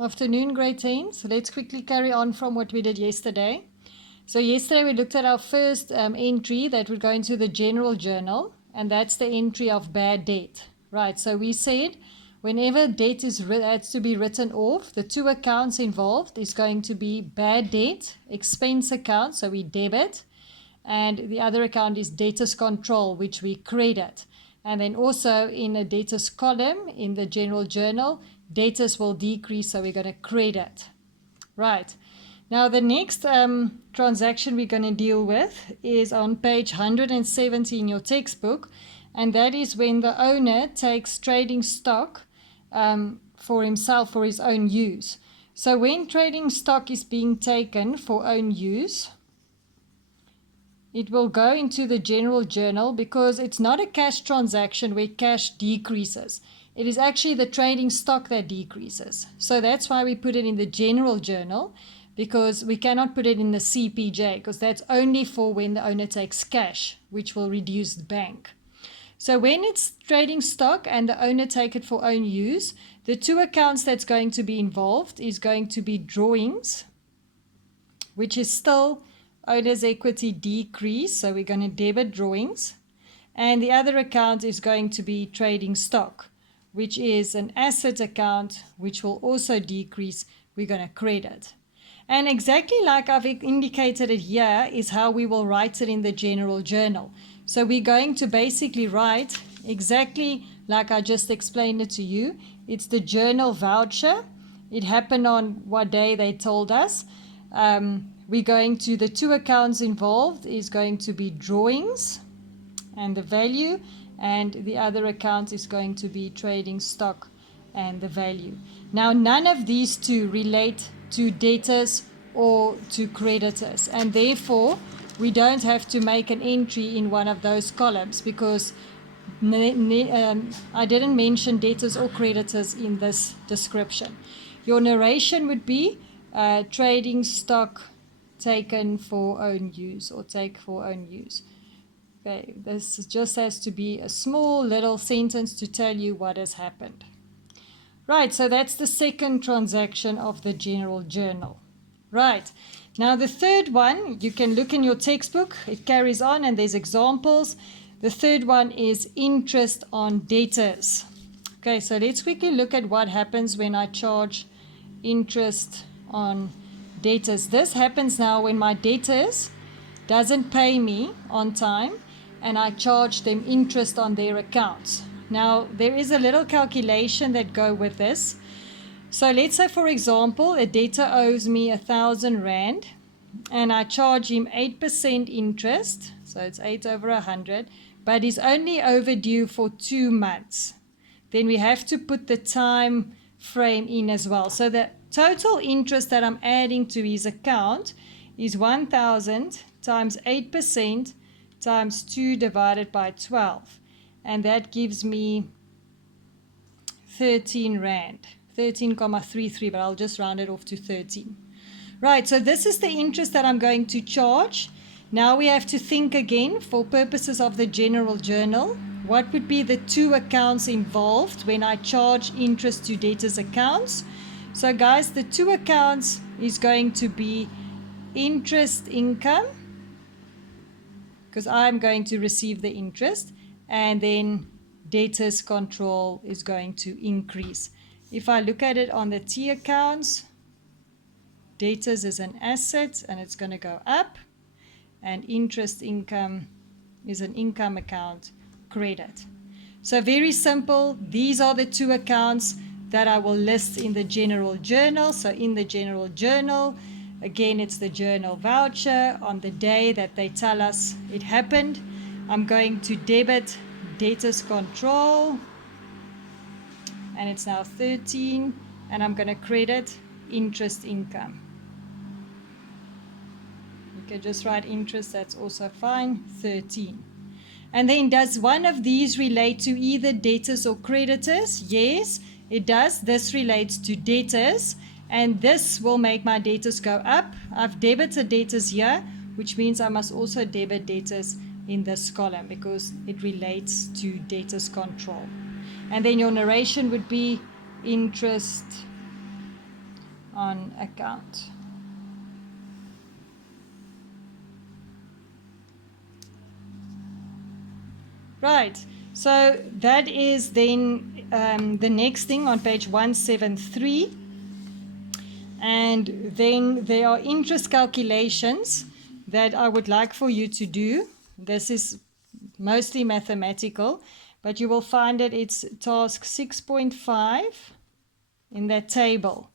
Afternoon, grade 10. So let's quickly carry on from what we did yesterday. So yesterday we looked at our first entry that would go into the general journal, and that's the entry of bad debt. Right, so we said whenever debt has to be written off, the two accounts involved is going to be bad debt, expense account, so we debit, and the other account is debtors control, which we credit. And then also in a debtors column in the general journal, debtors will decrease, so we're going to credit. Right. Now the next transaction we're going to deal with is on page 170 in your textbook, and that is when the owner takes trading stock for himself for his own use. So when trading stock is being taken for own use, it will go into the general journal because it's not a cash transaction where cash decreases. It is actually the trading stock that decreases. So that's why we put it in the general journal, because we cannot put it in the CPJ because that's only for when the owner takes cash, which will reduce the bank. So when it's trading stock and the owner take it for own use, the two accounts that's going to be involved is going to be drawings, which is still owner's equity decrease, so we're going to debit drawings. And the other account is going to be trading stock, which is an asset account, which will also decrease. We're going to credit. And exactly like I've indicated it here is how we will write it in the general journal. So we're going to basically write exactly like I just explained it to you. It's the journal voucher. It happened on what day they told us. We're going to, the two accounts involved is going to be drawings and the value, and the other account is going to be trading stock and the value. Now, none of these two relate to debtors or to creditors, and therefore we don't have to make an entry in one of those columns because I didn't mention debtors or creditors in this description. Your narration would be trading stock taken for own use or take for own use. Okay, this just has to be a small little sentence to tell you what has happened. Right, so that's the second transaction of the general journal. Right, now the third one, you can look in your textbook, it carries on and there's examples. The third one is interest on debtors. Okay, so let's quickly look at what happens when I charge interest on debtors. This happens now when my debtors doesn't pay me on time and I charge them interest on their accounts. Now there is a little calculation that go with this. So let's say, for example, a debtor owes me 1,000 Rand and I charge him 8% interest, so it's 8 over 100, but he's only overdue for 2 months. Then we have to put the time frame in as well. So the total interest that I'm adding to his account is 1,000 times 8% times 2 divided by 12. And that gives me 13 Rand, 13,33, but I'll just round it off to 13. Right, so this is the interest that I'm going to charge. Now we have to think again for purposes of the general journal. What would be the two accounts involved when I charge interest to debtors accounts? So guys, the two accounts is going to be interest income, because I'm going to receive the interest, and then debtors control is going to increase. If I look at it on the T accounts, debtors is an asset and it's going to go up, and interest income is an income account, credit. So very simple. These are the two accounts that I will list in the general journal. So in the general journal, again, it's the journal voucher. On the day that they tell us it happened, I'm going to debit debtors control, and it's now 13, and I'm going to credit interest income. You can just write interest, that's also fine, 13. And then does one of these relate to either debtors or creditors? Yes, it does. This relates to debtors, and this will make my debtors go up. I've debited debtors here, which means I must also debit debtors in this column because it relates to debtors control. And then your narration would be interest on account. Right, so that is then the next thing on page 173. And then there are interest calculations that I would like for you to do. This is mostly mathematical, but you will find that it's task 6.5 in that table.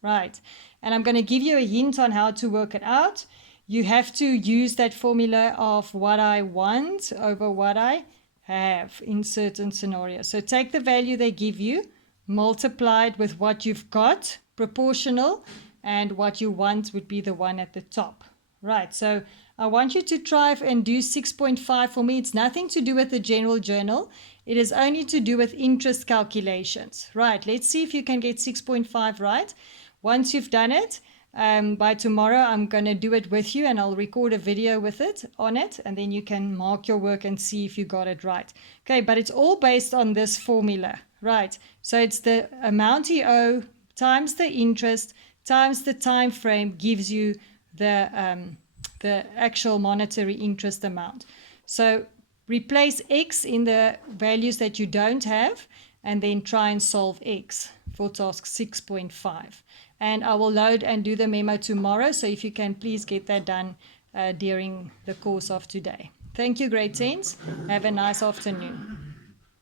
Right, and I'm going to give you a hint on how to work it out. You have to use that formula of what I want over what I have in certain scenarios. So take the value they give you, multiply it with what you've got, proportional, and what you want would be the one at the top. Right, so I want you to try and do 6.5 for me. It's nothing to do with the general journal. It is only to do with interest calculations. Right, let's see if you can get 6.5 right. Once you've done it, by tomorrow I'm going to do it with you and I'll record a video with it on it, and then you can mark your work and see if you got it right. Okay, but it's all based on this formula, right? So it's the amount you owe times the interest times the time frame gives you the actual monetary interest amount. So replace X in the values that you don't have and then try and solve X for task 6.5. And I will load and do the memo tomorrow, so if you can please get that done during the course of today. Thank you, grade 10s. Have a nice afternoon.